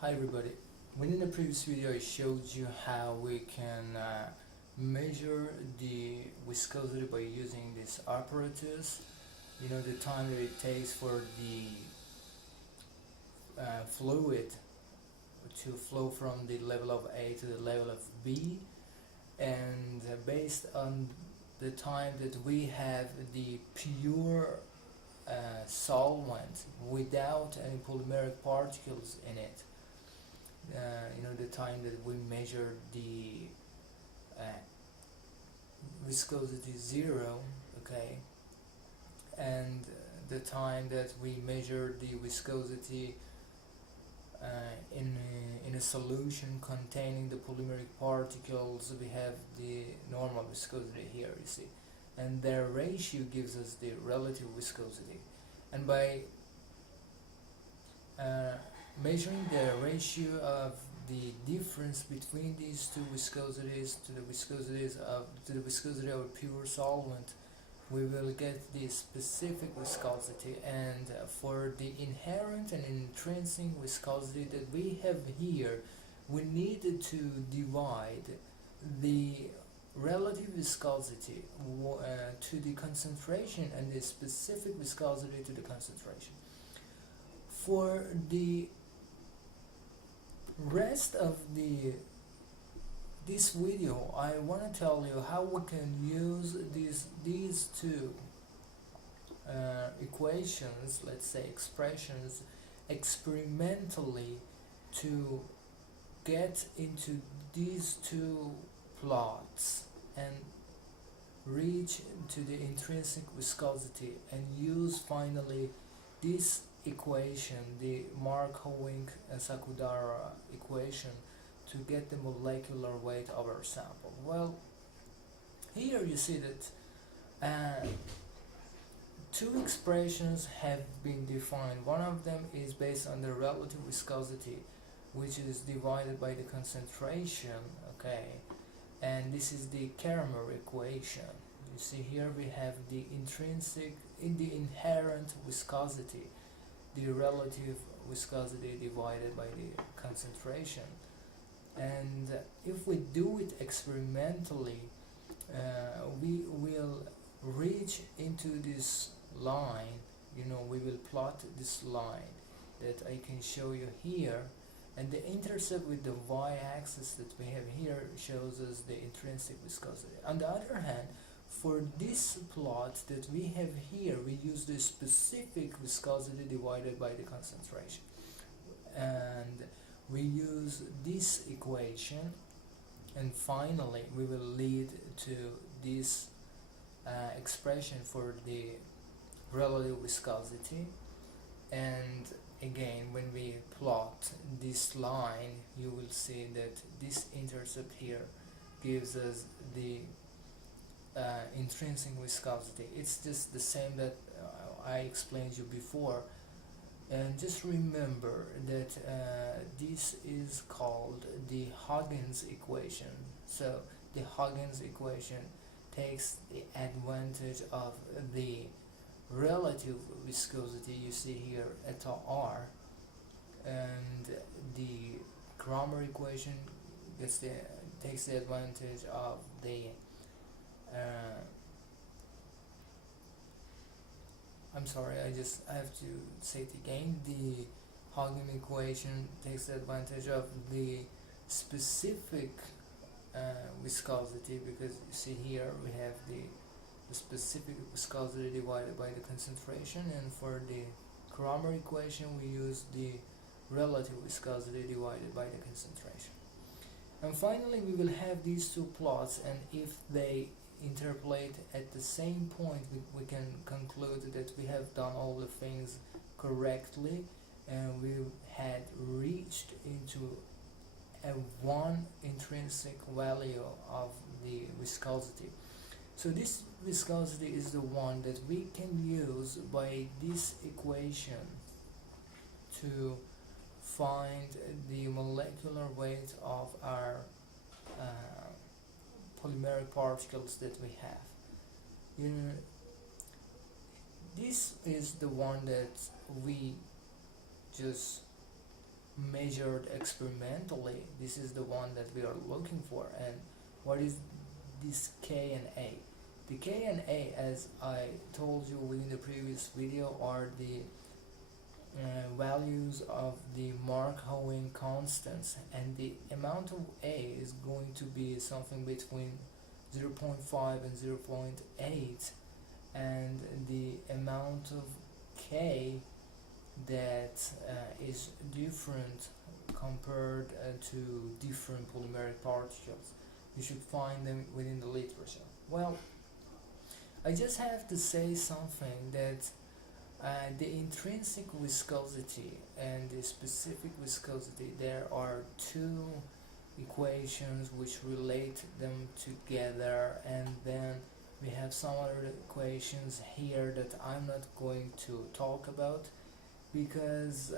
Hi everybody. Within the previous video I showed you how we can measure the viscosity by using this apparatus. You know, the time that it takes for the fluid to flow from the level of A to the level of B, and based on the time that we have the pure solvent without any polymeric particles in it, the time that we measure the uh, viscosity 0, okay, and the time that we measure the viscosity in a solution containing the polymeric particles, we have the normal viscosity here, you see, and their ratio gives us the relative viscosity. And by measuring the ratio of the difference between these two viscosities to the viscosity of a pure solvent, we will get the specific viscosity. And for the inherent and intrinsic viscosity that we have here, we needed to divide the relative viscosity to the concentration and the specific viscosity to the concentration. For the rest of this video, I want to tell you how we can use these two equations, let's say expressions, experimentally to get into these two plots and reach to the intrinsic viscosity, and use finally this equation, the Markowicz-Sakudara equation, to get the molecular weight of our sample. Well, here you see that two expressions have been defined. One of them is based on the relative viscosity, which is divided by the concentration, okay, and this is the Kramer equation. You see here we have the inherent viscosity, the relative viscosity divided by the concentration. And if we do it experimentally, we will reach into this line. We will plot this line that I can show you here, and the intercept with the y-axis that we have here shows us the intrinsic viscosity. On the other hand, for this plot that we have here, we use the specific viscosity divided by the concentration, and we use this equation, and finally we will lead to this expression for the relative viscosity. And again, when we plot this line, you will see that this intercept here gives us the intrinsic viscosity. It's just the same that I explained you before. And just remember that this is called the Huygens equation. So the Huygens equation takes the advantage of the relative viscosity you see here, eta r, and the Kramer equation takes the advantage of the I'm sorry, I have to say it again. The Huygens equation takes advantage of the specific viscosity, because you see here we have the specific viscosity divided by the concentration, and for the Kramer equation we use the relative viscosity divided by the concentration. And finally we will have these two plots, and if they interpolate at the same point, we can conclude that we have done all the things correctly, and we had reached into a one intrinsic value of the viscosity. So this viscosity is the one that we can use by this equation to find the molecular weight of our polymeric particles that we have. This is the one that we just measured experimentally, this is the one that we are looking for. And what is this K and A? The K and A, as I told you within the previous video, are the values of the Markov constants, and the amount of A is going to be something between 0.5 and 0.8, and the amount of K that is different compared to different polymeric particles. You should find them within the literature. Well, I just have to say something that the intrinsic viscosity and the specific viscosity, there are two equations which relate them together, and then we have some other equations here that I'm not going to talk about because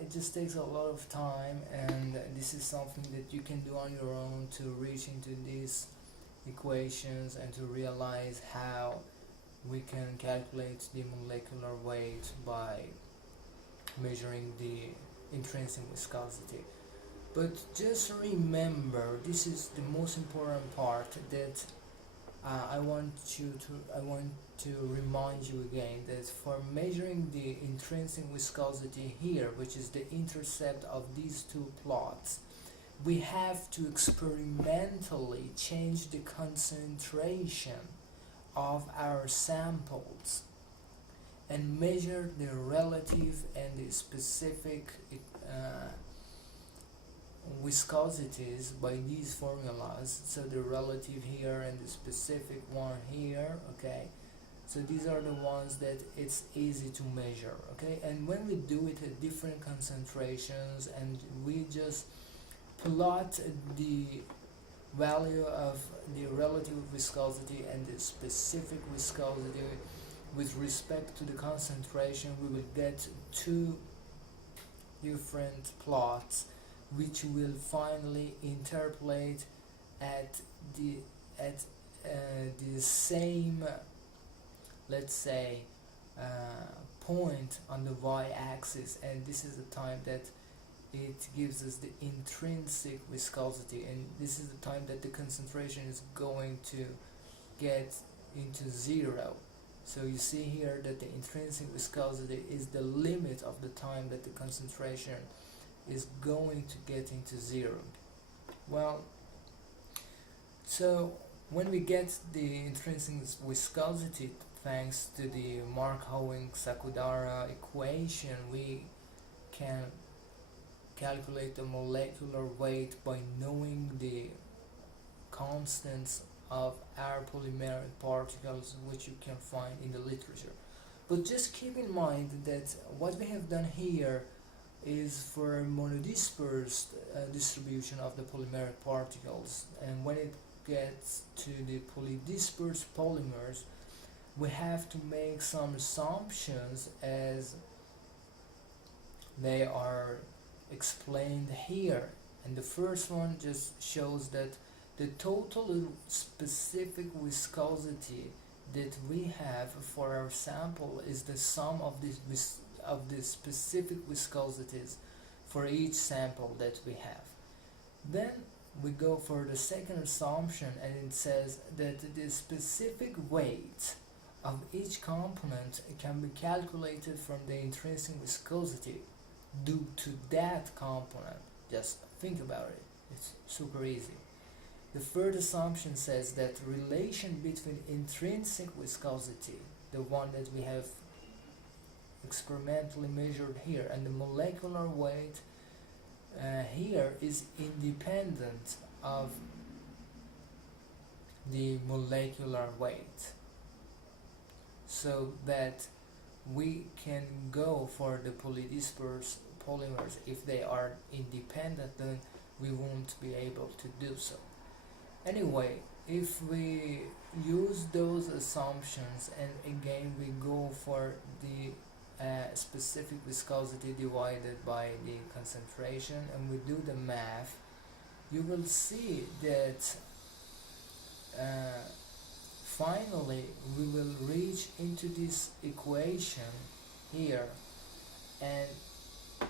it just takes a lot of time, and this is something that you can do on your own to reach into these equations and to realize how we can calculate the molecular weight by measuring the intrinsic viscosity. But just remember, this is the most important part that I want to remind you again, that for measuring the intrinsic viscosity here, which is the intercept of these two plots, we have to experimentally change the concentration of our samples and measure the relative and the specific viscosities by these formulas. So the relative here and the specific one here, okay? So these are the ones that it's easy to measure, okay? And when we do it at different concentrations and we just plot the value of the relative viscosity and the specific viscosity with respect to the concentration, we will get two different plots which will finally interpolate at the same, let's say, point on the y-axis, and this is the time that it gives us the intrinsic viscosity, and this is the time that the concentration is going to get into zero. So you see here that the intrinsic viscosity is the limit of the time that the concentration is going to get into zero. Well, so when we get the intrinsic viscosity thanks to the Markov-Sakudara equation, we can calculate the molecular weight by knowing the constants of our polymeric particles, which you can find in the literature. But just keep in mind that what we have done here is for monodispersed distribution of the polymeric particles, and when it gets to the polydispersed polymers, we have to make some assumptions as they are explained here. And the first one just shows that the total specific viscosity that we have for our sample is the sum of the specific viscosities for each sample that we have. Then we go for the second assumption, and it says that the specific weight of each component can be calculated from the intrinsic viscosity due to that component. Just think about it, it's super easy. The third assumption says that relation between intrinsic viscosity, the one that we have experimentally measured here, and the molecular weight here is independent of the molecular weight, so that we can go for the polydispersed polymers. If they are independent, then we won't be able to do so. Anyway, if we use those assumptions and again we go for the specific viscosity divided by the concentration, and we do the math, you will see that finally we will reach into this equation here, and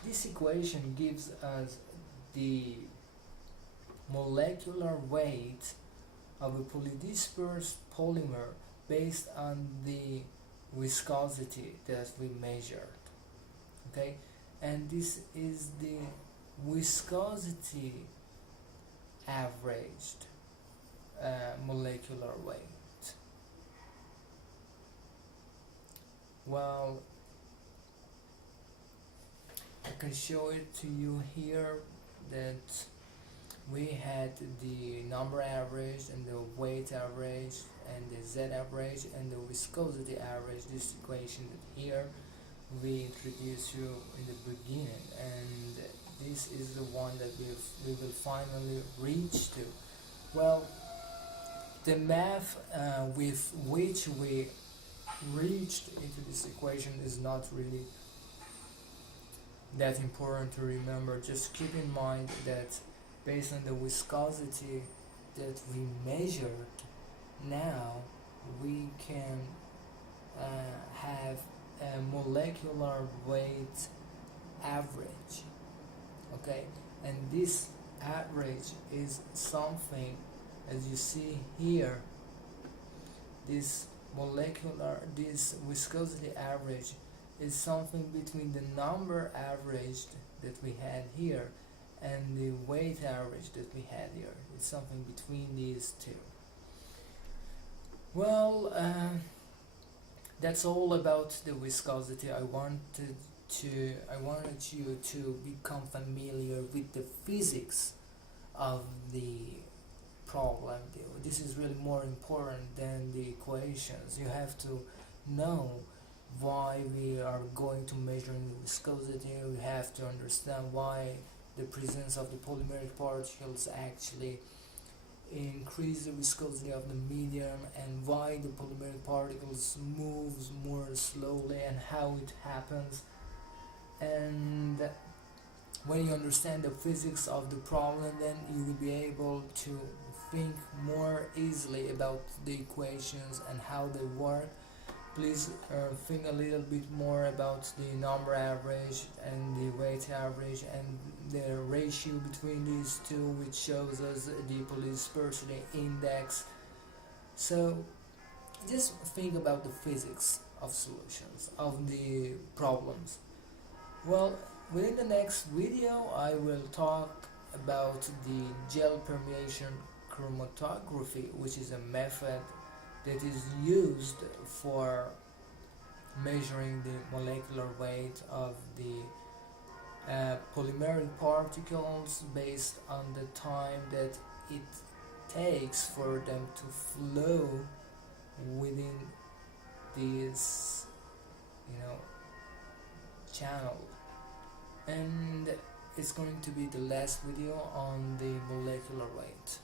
This equation gives us the molecular weight of a polydispersed polymer based on the viscosity that we measured. Okay, and this is the viscosity averaged molecular weight. Well, I can show it to you here that we had the number average and the weight average and the z average and the viscosity average. This equation that here we introduced you in the beginning, and this is the one that we will finally reach to. Well, the math with which we reached into this equation is not really that important to remember. Just keep in mind that based on the viscosity that we measured, now we can have a molecular weight average. Okay, and this average is something, as you see here, this viscosity average is something between the number averaged that we had here and the weight average that we had here. It's something between these two. Well, that's all about the viscosity. I wanted you to become familiar with the physics of the problem. This is really more important than the equations. You have to know why we are going to measure the viscosity. We have to understand why the presence of the polymeric particles actually increase the viscosity of the medium, and why the polymeric particles moves more slowly and how it happens. And when you understand the physics of the problem, then you will be able to think more easily about the equations and how they work. Please think a little bit more about the number average and the weight average and the ratio between these two, which shows us the polydispersity index. So just think about the physics of solutions of the problems. Well, within the next video I will talk about the gel permeation chromatography, which is a method that is used for measuring the molecular weight of the polymeric particles based on the time that it takes for them to flow within this channel. And it's going to be the last video on the molecular weight.